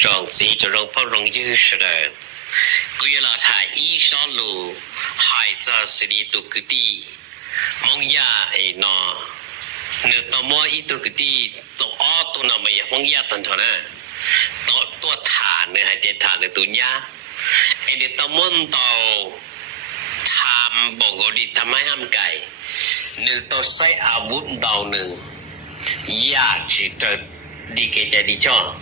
trọng sĩ cho rong phong rong dư sự đời cứ là thải ý sao lù hại ra xử lý tụ cứ đi mong ya ấy nó nếu tao mua ý tụ cứ đi tụ ó tụ nào mà mong ya thần thọ nè tụ thả nữa hay để thả nữa tụ nhá ấy để tao muốn tao tham bộ gọi đi tham hai ham cày nếu tao say áo bút đầu nữa ya chỉ tự đi cái chạy đi cho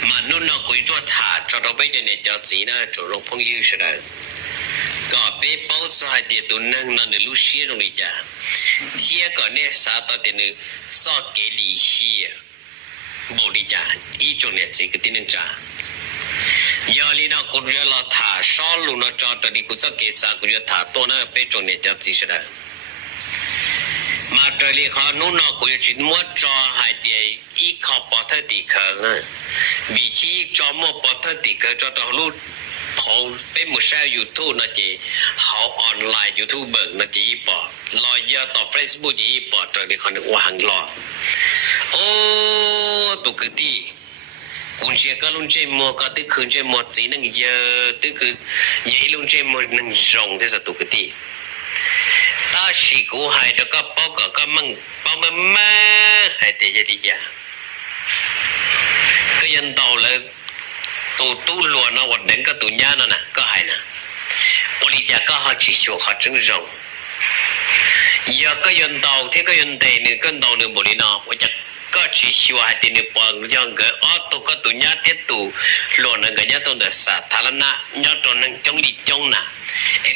mà nó quý tôi thả cho nó bây giờ này cho gì nữa cho nó phong yêu sự đời có bé bao giờ hai tiệt tụi nâng nó lúc xưa rồi đi cha thiệt có nè sao tao tiệt nữa sao cái lý xí bộ đi cha ý chỗ này chỉ cái tin nâng cha giờ li nó cũng rất là thả sao luôn nó cho tao đi cũng cho cái sao cũng rất thả to nó bé chỗ này cho gì sự đời mà trời li họ nó cũng chỉ muốn cho hai tiệt ý khó bỏ thay thì khờ vị trí cho một bỏ thay thì khờ cho tao lúc họ bên một sao YouTube nó chỉ họ online YouTube bận nó chỉ bỏ lo giờ tao Facebook chỉ bỏ trời đi còn hoàng lo ô tụ cứ đi cũng chỉ có luôn trên mua có tức khứ trên một chỉ nâng giờ tức cứ vậy luôn trên một nâng rồng thế sao tụ cứ đi ta chỉ cố hay đó có bao có măng bao mà hay thế gì đi giờ cái dân tàu là tu lùa nó vẫn đến cái tu nhà nó nè có hay nè ô đi cha có họ chỉ số họ trứng rồng giờ cái dân tàu thế cái dân tề nữa cái tàu nữa bộ đi nó ô chắc có chỉ số hai tiền nữa bằng cho cái ô tô có tu nhà tiếp tu lùa nó cái nhà tôi được xả thà là na nhà tôi nó trong đi trong nè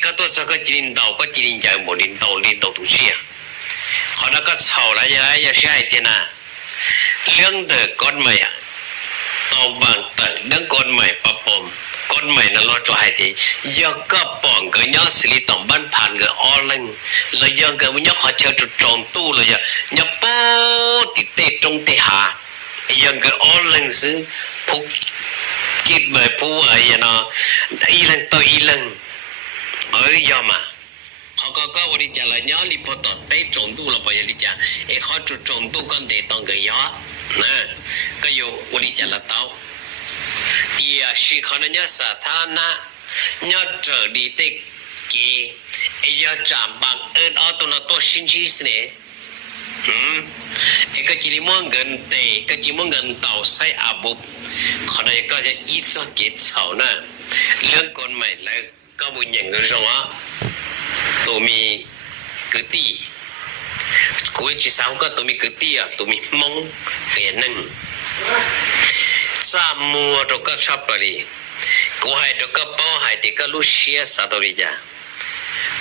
cái tôi sao cái chỉ tàu có chỉ chạy bộ đi tàu tu chia họ đã có sầu lại giờ sai tiền à lương từ con mày tàu vàng tận đấng con mày bà bom con mày nó lo cho hai thì giờ các bọn cái nhóm xử lý tổng ban phản cái online là giờ cái nhóm họ chơi tròn tu là giờ nhập bao thì tê trong tê hà giờ cái online xứ phúc kịp về phú ở giờ nó y lần tôi y lần ở giờ mà họ có đi trả lại nhóm đi bắt tọt tê tròn tu là bây giờ đi trả ấy họ tròn tu con để tòng cái gió nè cái yêu đi trả là tao thì khi họ nó nhớ sa thà na nhớ trở đi tới cái giờ chạm bằng ơn ở tụi nó to sinh chi này cái chỉ muốn gần tề cái chỉ muốn gần tàu say à bụp họ này cóจะít cho cái sầu nè lương con mày là có một nhận rồi á tụi mi cứ đi cuối chỉ sao có tụi mi cứ đi à tụi mi mong tiền nâng sa mua đồ có shop rồi cô hay đồ có bao hay thì có lúc xia sao rồi giờ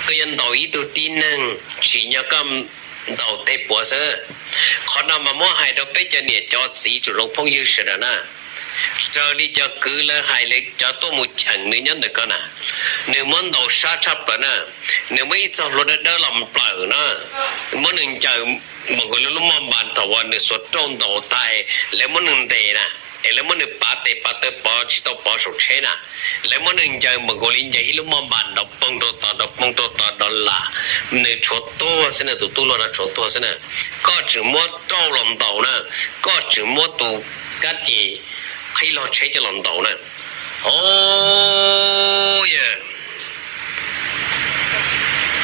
cái nhân đầu ý tụi tin nâng chỉ nhớ cầm đầu tay bùa sơ họ nào mà mua hay đồ bây giờ nè cho sĩ chủ động phong yêu sự đó nè cho đi cho cứ là hay lấy cho tôi một chẳng nữa nhớ được con à nếu muốn đầu sát chấp rồi nè nếu mấy cho lo đó làm bờ nè muốn đừng chờ một cái lúc mà bàn thảo luận để xuất trong đầu tay lấy muốn đừng tệ nè lấy muốn được bắt tệ bỏ chỉ tao bỏ sụt chết nè lấy muốn đừng chờ một cái linh vậy lúc mà bàn đọc bông đồ đó là nếu chốt to thế này tụi lo là chốt to thế này có chỉ mua trâu lòng đầu nè có chỉ mua tụ cái gì khi lo chết cho lòng đầu nè oh yeah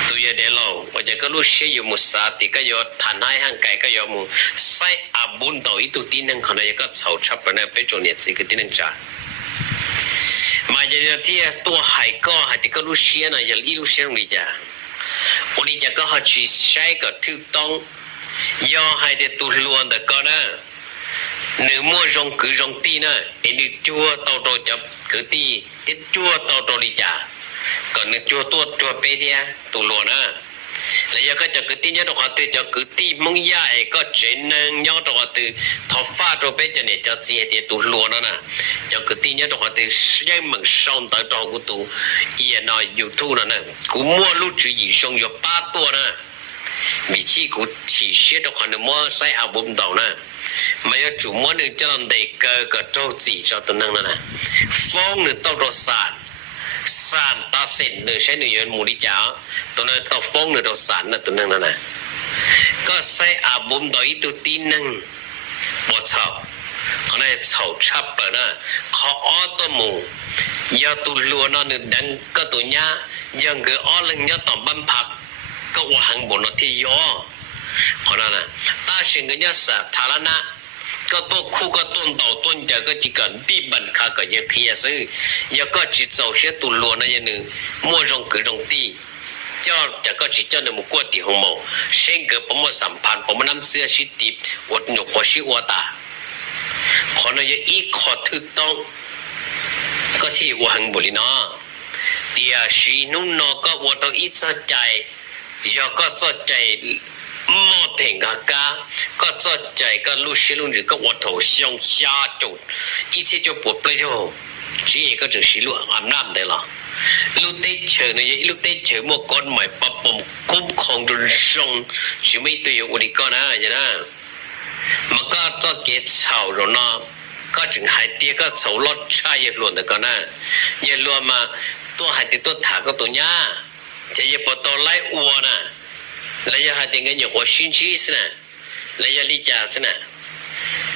tôi để lâu và giờ có lúc sử dụng một saa thì cái giờ thành hai hàng cái giờ một sai à bốn đầu ít tụi tin năng còn là cái sầu chấp này bây giờ nhiệt gì cái tin năng trả mà giờ thì tôi hay thì có lúc sử này giờ ít lúc sử dụng đi chả tôi đi chả có họ chỉ sai cái thứ tông do hay để tôi luôn được con á nếu mua rong cứ rong ti nè em đi chua tàu chập cứ ti tiết chua tàu đi chả còn nếu chua pe thì tụ luôn á là giờ cái cứ tin nhớ được họ từ cứ ti mong ya ấy có chuyện nhau được họ từ thọ pha đồ pe cho nên cho gì thì tụ luôn đó nè cứ tin nhớ được họ từ xây mừng xong tới đó của tụ yên nói YouTube nè cũng mua lúc chữ gì xong rồi 3 tuổi nè มีที่กูฉีเสียดอกคนมัวใส่อาบุมเต่านะไม่ยอจุมัวหนึ่งจะลำเด็กเกิดกับโจจีจอตัวนั่งนั่นนะฟ้องหนึ่งต้องรสสารสารตาเส้นหนึ่งใช้หนึ่งยืนมูดิจ้าตัวนั้นต้องฟ้องหนึ่งรสสารนะตัวนั่งนั่นนะก็ใส่อาบุมเต่าอีตัวตีนึงบ่เช่าเขาได้เช่าชับเปิดนะเขาอ้อตัวหมูยาตุลัวนั่นหนึ่งดังก็ตัวเนี้ยยังเกิดอ้อเรื่องเนี้ยต่อบัมพักก็ว่าหังบนที่ย่อคนนั้นนะตาสิ่งเนี้ยสัทธานะก็ตัวคู่ก็ต้นเต่าต้นจะก็จีกันปีบันคาก็ยังเคลียร์ซื้อยาก็จีเจ้าเสียตุลัวนั่นยังหนึ่งมั่วรงเกิดรงตีเจ้าจะก็จีเจ้าหนึ่งมุกวดตีหงโมเช่นเกิดผมว่าสัมพันธ์ผมน้ำเสื้อชิดติบวัดหนุขวชิวตาคนนั้นยังอีกขอถึกต้องก็ที่ว่าหังบุรีเนาะเดียชีนุ่นเนาะก็ว่าต้องอีจะใจยาก็จะใจมอเถงกาก็จะใจก็ลูกศิษย์ลูกหรือก็ว่า头向下走一切就不对就只一个就是路安南的了ลูกเตะเฉยเนี่ยลูกเตะเฉยมัวก้อนใหม่ปั๊บผมคุ้มครองจนส่งชีวิตตัวอยู่อุดิก็นะอย่างนั้นมันก็จะเกิดเฉาแล้วเนาะก็จึงหายเตี้ยก็เฉารถใช่ยันล้วนแต่ก็นะยันล้วนมาตัวหายติดตัวถาก็ตัวเนี้ยจะยันปตัวไล่อัวนะแล้วยันหายติดเงินอยู่หัวชิ้นชีสนะแล้วยันลิจาสนะ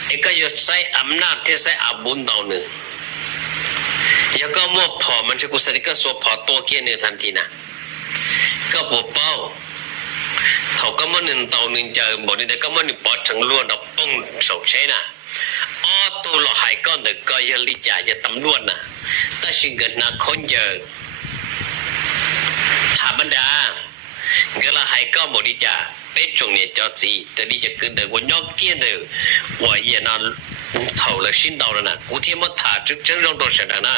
เอกก็ยศใช้อำนาจที่ใช้อาบุญดาวหนึ่งยาก็มั่วพอมันจะกุศลก็สวพอตัวเกียร์ในทันทีนะก็ปวดเป้าเขาก็มันหนึ่งเต่าหนึ่งเจอหมดนี่แต่ก็มันหนึ่งปอดถึงล้วนเอาป้องโฉบใช่น่ะอ้อตัวเราหายก้อนแต่ก็ยังลิจ่าจะตำรวจน่ะแต่สิ่งเกิดน่ะคนเจอถามบรรดาเกิดเราหายก้อนหมดดิจ่าเป็นจงเนี่ยจอจีแต่ดิจะเกิดแต่วันยอกเกี้ยนเดียวว่าเย็นน่ะ头了新到了呢，古天么他真让多少人呢？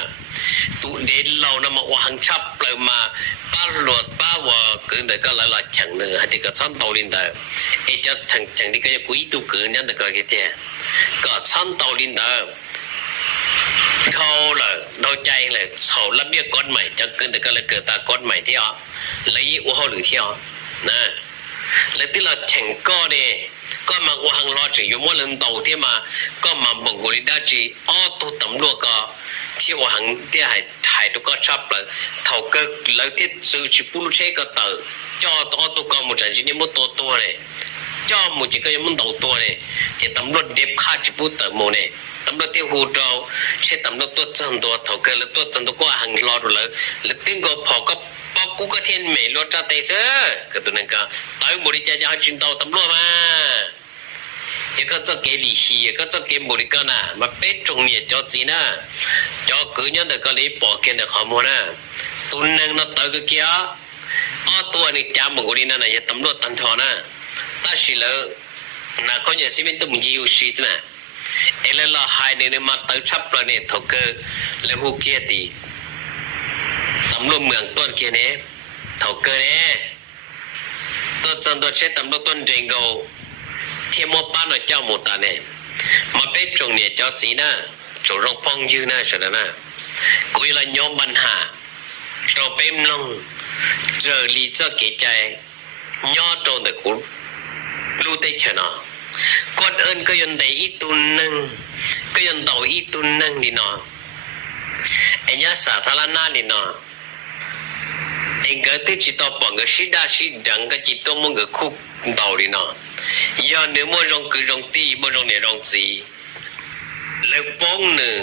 都连老那么往插了嘛，把罗把我跟那个来抢呢，还这个穿道领的，一叫抢这个鬼都跟人那个个的，个穿道领的，เขาเลยเราใจเลยเขารับเบี้ยก้อนใหม่จะเกินแต่ก็เลยเกิดตาก้อนใหม่ที่อ๋อเลยว่าเขาหรือที่อ๋อนะเลยที่เราแข่งก้อนเนี่ยก็มาว่าหังรอจีอยู่มั่วเรื่องเต่าที่มาก็มาบอกกุลิดาจีอ้อตัวตำรวจก็ที่ว่าหังที่หายตัวก็ชอบเลยเท่าก็แล้วที่ซื้อชิปุลุเชก็เต่าจ่อตัวตัวก็มุจจีนี่มุตัวเลยจ่อมุจก็ยังมุตัวเลยที่ตำรวจเด็บฆ่าชิปุเต่าโมเนี่ยตำรวจที่หูเราใช้ตำรวจตัวจันตัวเท่าก็แล้วตัวจันตัวก็หังรอดูเลยแล้วติ้งก็พอก็ปอกูก็เทียนเมลรถจะเตะเสือก็ตัวนั้นก็ตายบริจาคจินเต่าตำรวจมา一个做给利息，一个做给某一个呢，嘛被中业交钱呢，交个人的个里保险的项目呢，都能那得个家，ตัวนี่จำบอกว่านี่นะอย่าตำรวจตันทอนะแต่สิแล้วนะคนอย่าสิเป็นตัวมึงอยู่สินะเอเลล่าหายเนี่ยมาตั้งชับประเนี่ยถกแล้วหูเกียตีตำรวจเมืองต้นเกียเนี่ยถกเนี่ยตัวจันตัวเช็ดตำรวจต้นเจงโกที่มอป้านเจ้าหมูตาเนี่ยมาเป็นตรงเนี่ยเจ้าสีนะจงร้องพ้องยืนนะฉะนั้นนะกุยละยอมปัญหาเราเป็นลงเจอลีเจ้าเกใจย่อตรงแต่กูรู้ได้เฉยนะก่อนเอิญก็ยันได้อีตุนนึงก็ยันเต่าอีตุนนึงนี่เนาะไอ้เนี่ยสาธารณะนี่เนาะไอ้เกิดที่จิตต่อปองก็ชิดาชิดังก็จิตตัวมึงก็คุกเต่านี่เนาะยาเนื้อมันรองคือรองตีมันรองเนี่ยรองสีแล้วป้องหนึ่ง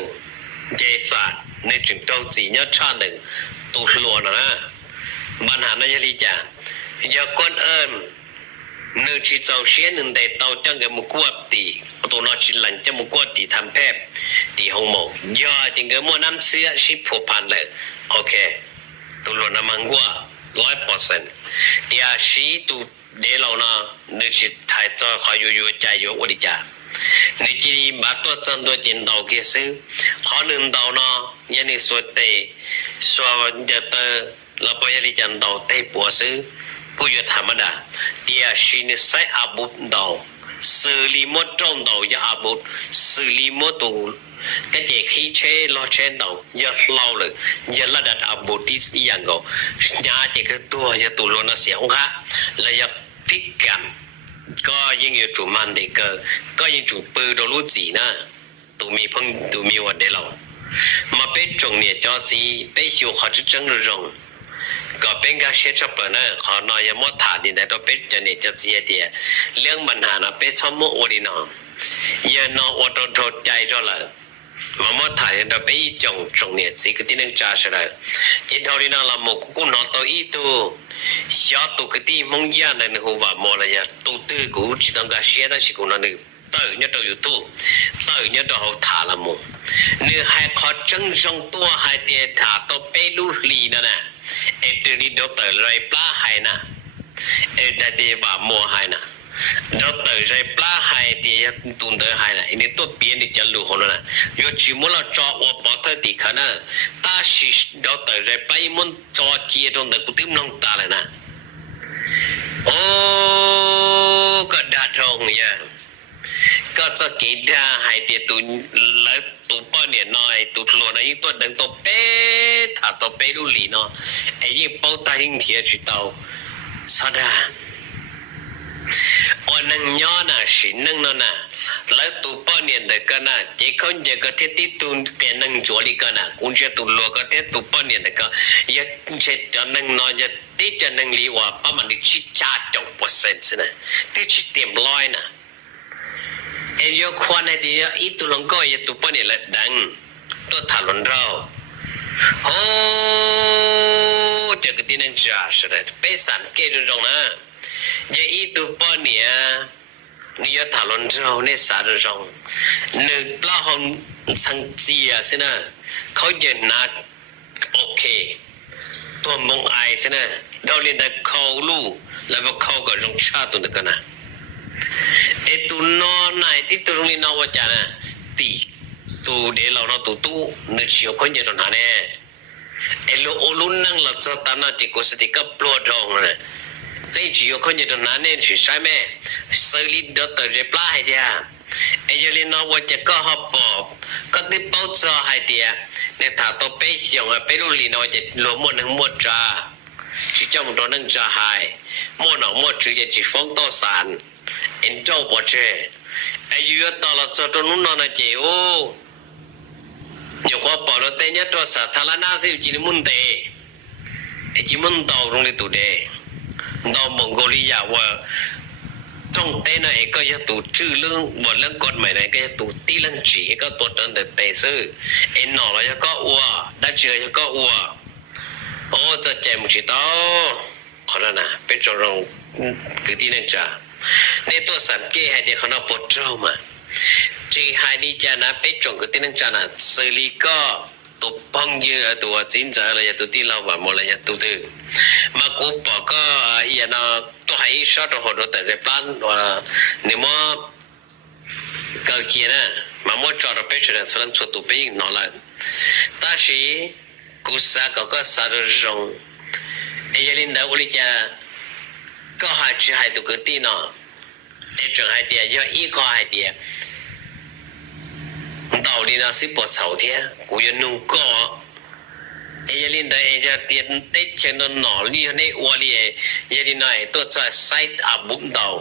เจสัตในถึงเต้าสีเนี่ยชาหนึ่งตุลวนนะปัญหาในยลิจ่ายาก้อนเอิญหนึ่งที่เจ้าเสียหนึ่งแต่เต้าจังกับมุกวดตีตัวนอชิลันจะมุกวดตีทำแพบตีห้องหมกยาถึงกับมันน้ำเสียชิบผัวพันเลยโอเคตุลวนน้ำมันกว่า100%ที่อาชีตุเดี๋ยวเรานะนึกถึงไทยจะขออยู่ใจอยู่อุดิจ่านึกจีบัตรตัวจันตัวจินดาวเกษขอหนึ่งดาวนะยันนี่สวดเตะสวดจะเตะแล้วพอยันจันดาวเตะปัวซื้อกูอยู่ธรรมดาเดียชินใส่อาบุตดาวสื่อลิมดจงดาวยาอาบุตสื่อลิมดตูก็จะขี้เชลอเชนดาวยาเล่าเลยยาระดับอาบุตที่อย่างก็ยาจะคือตัวจะตุลนเสียงค่ะแล้วยา พิกันก็ยิ่งอยู่จุมันเด็กก็ยิ่งจุปืนโดรู้จีนะตูมีเพิ่งตูมีวันเดียวมาเป็นจงเนี่ยจอจีเป็นหิวเขาจะจังรงก็เป็นการเชื่อชับเปิลนะขอนอยมอถาดินแต่ตัวเป็นจะเนี่ยจะจีเดียเรื่องปัญหานะเป็นชอบมั่วดีนอยันนออดทนใจจอละมอถาดินเราเป็นจงเนี่ยสิกตินึงจ่าเสร็จจิตเท่านี้นะเราหมกกูนอตัวอีตัวเสียตัวกติมงยานในหัวมอเลยตัวตื้อกูจิตต้องการเชื่อได้สิกูนั่นตื่นเนี่ยตัวอยู่ตู้ตื่นเนี่ยตัวเขาถาละมุเนื้อให้ขอจังจงตัวให้เดียถาตัวเปรูลีนั่นน่ะเอ็ดนี่ดอกเตอร์ไรปลาให้นะเอ็ดได้ที่ว่ามัวให้นะดอกเตอร์ไรปลาให้ที่ตุนเตอร์ให้นะอันนี้ตัวเปลี่ยนนี่จะรู้คนนะยอดชิมุลจ่อว่าปอเตอร์ติขนาดตาชิดอกเตอร์ไรไปมันจ่อเจียตรงแต่กูติ้มลงตาเลยนะโอ้ก็ดัดทองเนี่ยก็จะกินได้ให้เดียตุนแล้วตัวป้อนเนี่ยน้อยตัวหลวงนะยิ่งตัวดังตัวเป๊ะถ้าตัวเป๊ะรู้ลีเนาะไอ้ยิ่งเป้าตายิ่งเทียจุดเตาสะดาวันนึงย้อนน่ะสินึงนั่นน่ะแล้วตัวป้อนเนี่ยเด็กกันน่ะเจ้าคนเจ้าก็เทติตุนเป็นนึงจวลิกันน่ะคุณเจ้าตัวหลวงก็เทตัวป้อนเนี่ยเด็กก็ยังเจ้าจะนึงน้อยจะติดจะนึงลีว่าประมาณที่จ่า10%นะที่จิตเต็มร้อยนะเอ็นยกควานให้ดีอีตุลงก็ยัตุปนี่แหละดังตัวถาลนเราโอ้เจ้าก็ที่นั่งจ่าสุดเลยไปสังเกตดูตรงนะยัอีตุปนี่นี่ยถาลนเราเนี่ยสารเราหนึ่งปลาหงสังเจียสินะเขาเย็นนัดโอเคตัวมงไอสินะเราเรียนแต่เขาลู่แล้วพอเขาก็รงชาตัวนึงกันนะเอตุนอนไหนที่ตรงนี้นอวจานะตีตูเดลเราเนาะตูนึกเชียวคนจะโดนหาเนี่ยเอโลโอลุนนั่งหลับสตานาจิโกสติกับปลดทองนะแต่เชียวคนจะโดนหาเนี่ยใช่ไหมเซลิดดอตเตอร์เรปลาให้เดียเอเจลินอวจะก็ฮับปอบก็ติดเป้าจ่อให้เดียเนี่ยถ้าตัวเป๊ะเชียวไปรู้ลีนอจะหลวมหมดหนึ่งหมดจ้าจีเจ้ามันโดนนั่งจ่าหายหมดหนอหมดจือจะจีฟ้องต่อศาลเอ็นเจ้าปอเช่อายุตลอดจนนู้นนอนเจ้าอยู่ข้อปอเราเตยตัวสาธารณะสิจิมุนเตจิมุนดาวลงในตัวเดดาวมองโกลียาว่าต้องเตนะเอกก็จะตูชื่อเรื่องบทเรื่องกฎหมายไหนก็จะตูตีเรื่องจีก็ตัวตันแต่เตซื้อเอ็นหนอเราจะก็อ้วได้เจอจะก็อ้วโอ้จะเจ็บจิตเอาขนาดน่ะเป็นจรงคือที่นั่นจ้าในตัวสังเกตให้เด็กเขาหน้าปวดเจ้ามาจีไฮดีจานะเป็นจงคือที่นั่นจ้านะเซลีก็ตัวพังเยอะตัวจินจ่าอะไรตัวที่เราว่าหมดเลยตัวดื้อมากูบอกก็อย่านะตัวให้ชอบตัวหัวแต่ในพลานว่าเนี่ยมั่วเกิดเกียนะมามั่วจอดไปเฉยๆส่วนตัวตัวไปอีกนอนละแต่สิกูสักก็สารจงเอเยลินดาอุลิจาก็หาชื่อให้ตัวกตีเนาะไอ้จังให้เดียจะอีกข้อให้เดีย道理呢是不朝天，古人弄个，ไอ้ยันลินได้ไอ้จะเตียนเต็ดเชนนอลีในวัวลียันลินไอ้ตัวจะไซต์อับบุ้มดาว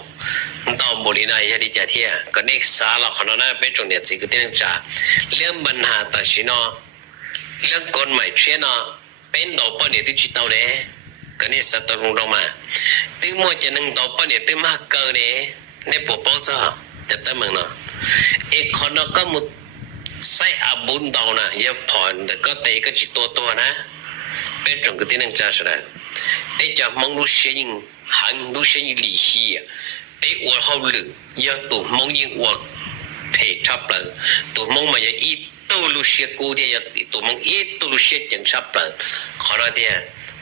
บุรีนะยันลิจะเทียก็เน็กสาละขนาดนั้นเป็นตรงเนี้ยสิก็เตียนจ้าเรื่องปัญหาตัดสินเนาะเรื่องกฎหมายเชื่อเนาะเป็นดอกปนเนี่ยที่จิตเอาเลยก็เนี่ยสัตว์ลงลงมาถึงมั่วจะนั่งดอกปนเนี่ยถึงมากเกินเนี่ยในปกป้องซะจะตั้งมึงเนาะอีกคนก็มุดใส่อาบุญดาวนะอย่าผ่อนแต่ก็เตะก็จิตตัวนะเป็นตรงกับที่นั่งจ่าสุดไอ้จะมองรู้เสียงหันรู้เสียงหลีฮีไอ้วัวเขาหรืออย่าตัวมองยิงวัวเพทับเลยตัวมองมาอย่าอีตัวรู้เสียกูเดียตัวมองอีตัวรู้เสียจังชับเลยขอเราเดีย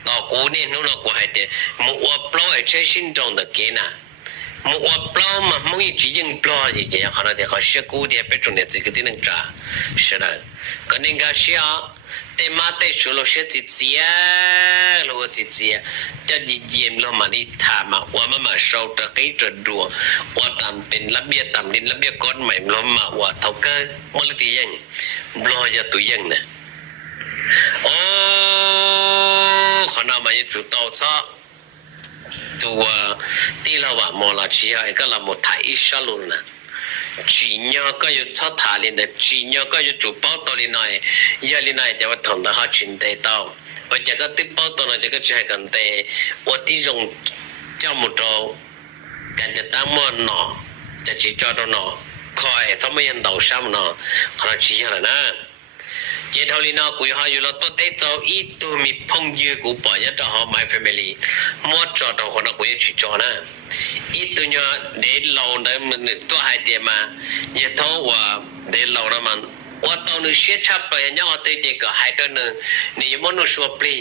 ต่อกูเนี่ยนู้นเรากูให้เดียมัวปล่อยใช้心中的给นะมัวปล้อมามึงจียิงปล้ออย่างเงี้ยขนาดเดียวเขาเชื่อกูเดียวเป็นตรงเนี้ยสิ่งที่นึงจ้าใช่ไหมก็นึกว่าเชื่อแต่มาแต่ชุลเชื่อจิตเสียหรือว่าจิตเสียจะยิ่งยิ่งเรามาดิถามว่ามาชอบตะกี้จะดูว่าตามเป็นระเบียบตามดินระเบียบกฎหมายเรามาว่าเท่ากันมันเลยที่ยังปล้อจะตัวยังนะโอ้ขนาดมาอยู่จุดต่อซะ ตัว ตัวที่เราว่าโมลาจีไอ้ก็เราหมดไทยอิสระนะจีเนาะก็อยู่ชอบถ่ายเลยนะจีเนาะก็อยู่จุดเป้าตัวนี้หน่อยยาลีน่อยจะว่าทำได้เขาชินได้ต่อว่าจะก็ติดเป้าตัวนั้นจะก็ใช้กันแต่ว่าที่ตรงเจ้าหมดเราการจะตั้งมั่นเนาะจะจีจอดเนาะคอยทำไมยังเดาซ้ำเนาะขณะจีอะไรนะเจ้าเท่านี้เนาะกูยังอยู่แล้วตัวเต้เจ้าอีตัวมีพงยืกูปล่อยจะหอ my family หมดจอดคนละกูยังจีจอนะอีตัวเนาะเดี๋ยวเราได้มันตัวหายเดียมาอย่าท้อว่าเดี๋ยวเราละมันว่าตอนนี้เสียชับไปยังเอาเตะก็หายตัวนึงนี่ยังมันชัวปลี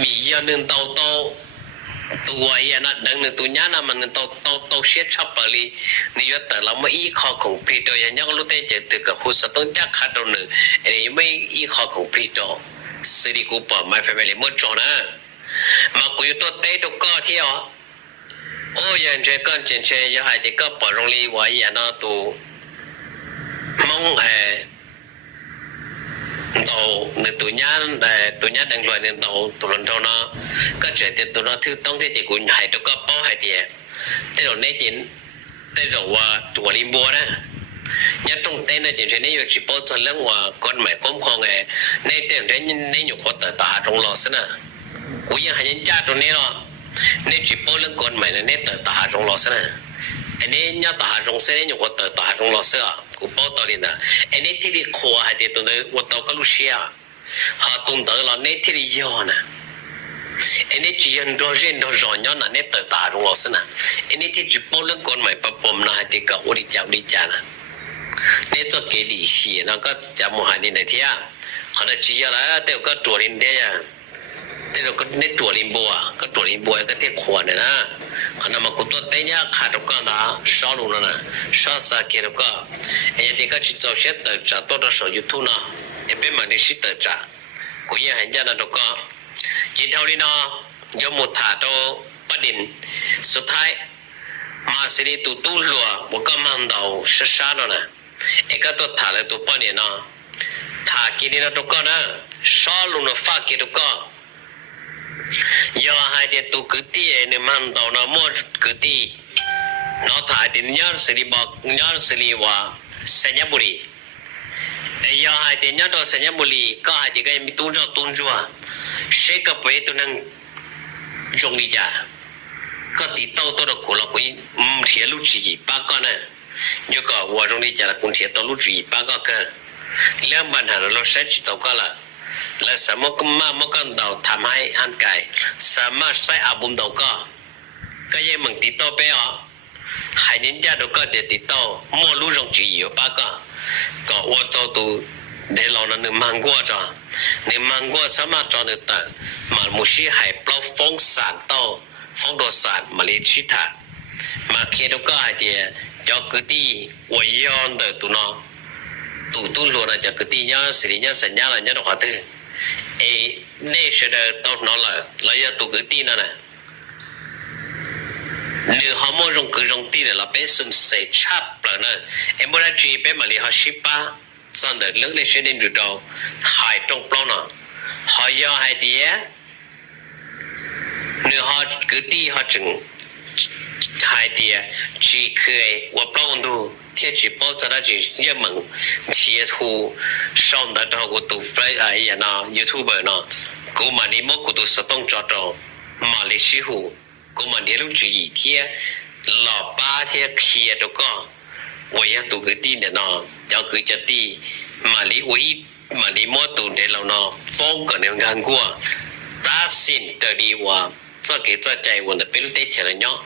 มีอย่างนึงเต่าตัวยันนั่นดังนึงตัวนี้นะมันเต่าเสียชับไปเลยนี่ว่าแต่เราไม่อีข้อของปลีตัวยังรู้เตะจะตึกกับหุ่นสต้องจักขาดตัวนึงอันนี้ไม่อีข้อของปลีตัวสิริกูปะ my family หมดจอนะมากูอยู่ตัวเตะตัวก็เที่ยวโอ้ยังเจอกันเจนเชยยังหายใจก็ปล่อยลงลีไว้ยันนั่นตัวมองตัวในตัวนี้ดังเลยในตัวนั้นเนาะก็เจอแต่ตัวนั้นที่ต้องที่จะกุญหายตัวก็ป้อหายเดียแต่เราในจินแต่เราว่าตัวลิมบัวนะยัดตรงเต้นในจินเช่นนี้อยู่จีบป้อจะเรื่องว่าก้อนใหม่ก้มคองในเต้นในอยู่คนตาตรงหล่อสินะกูยังหายันจ้าตรงนี้เนาะในจีบป้อเรื่องก้อนใหม่ในตาตรงหล่อสินะอันนี้เนี่ยตาตรงเส้นอยู่คนตาตรงหล่อสิอ่ะกูป้อตอนนี้นะอันนี้ที่ดีขวาให้ตัวนี้ว่าตัวก็รู้เสียหาตุนเตอร์เราในที่ดีย้อนนะอันนี้จีนเราเรียนเราย้อนนะในตาตรงหล่อสินะอันนี้ที่จีบป้อเรื่องก้อนใหม่ปะปมนะให้ที่ก็อุดิจานะในตัวเกลีสีนะก็จะมองหาดีในที่อ่ะขณะจีอะไรแต่ก็ตัวลินเดียแต่เราก็ในตัวลินบัวก็ตัวลินบัวก็ที่ขวานนะขณะมาคุตัวเตี้ยขาดก็นะสาวลุนนะสาวสักเกลก็ไอ้ที่ก็จิตใจเสียแต่จะตัวเราสอยทุนนะไอ้เป็นมันที่สิแต่จะกูยังเห็นจานะตัวก็จิตเท่านี้นะยมุถาตัวประเด็นสุดท้ายมาสิริตุลัวบุกมันดาวช้าๆแล้วนะไอ้ก็ตัวถ่ายเลยตัวป้อนเนี่ยนะถ่ายกินนี่นะตัวก็นะสาวลุนฟ้ากินตัวก็ยาให้เด็กตุกตีเนี่ยมันตอนนั้นมดกตีน้องถ่ายที่ยาสิริบอกยาสิริว่าสัญญาบุรียาให้เด็กยาตัวสัญญาบุรีก็ให้เด็กมีตุนจัวเช็คกับไปตัวนั้นจงดีจ้าก็ติดตัวกูเราคุยเทียลุจีป้าก็นะยก็ว่าจงดีจ้าคุณเทียตัวลุจีป้าก็เเรื่องปัญหาเราใช้จิตตัวก็ละและสมมติมันก็เดาทำให้หันไก่สามารถใช้อาบุมเดาก็ยังมึงติดต่อไปอ่ะให้นินจาดูก็ติดต่อมั่วรู้จงจีอยู่ป้าก็ว่าตัวเดี๋ยวเรานั้นมังกัวจ้ะเนี่ยมังกัวสามารถจอนึกแต่มามุชีให้เปล่าฟงสารต่อฟงโดสารมาเลชิตามาเคียดูก็ให้เดียจอกที่ว่าย้อนเดตัวน้องตุลัวนะจากที่เนี่ยสิ่งเนี่ยสัญญาอะไรเนี่ยเราขอถือไอ้เนี่ยเสด็จตอนนั้นเราจะตุที่นั่นนะเนื้อหอมรงคือรงที่เราเป็นส่วนเศษชับเลยนะไอ้โมนาจีเป็นมาลีฮาชิปะสันเดเรื่องในเช่นนี้ดูดาวหายตรงปล้นอ่ะหายาหายเดียเนื้อหอคือที่หอจึงหายเดียจีเคยว่าปล้นดูเที่ยวจีบป้าจะได้จีเยี่ยมมึงเที่ยวทูสอนได้เรากูตัวไฟไอ้ยันนะยูทูบเบอร์นะกูมาดีมากกูตัวสต้องจอดเรามาเลเซียหูกูมันเที่ยวลูกจีเที่ยวหล่อป้าเที่ยวเคียตัวก็ว่าอยากตัวคือตีเนี่ยนะเจ้าคือจะตีมาลีมาลีมอตัวเดี๋ยวเราเนาะฟ้องกันในงานกูตัดสินตัวดีว่าจะเกิดใจวันเดียวเป็นลูกเตะเฉยเนาะ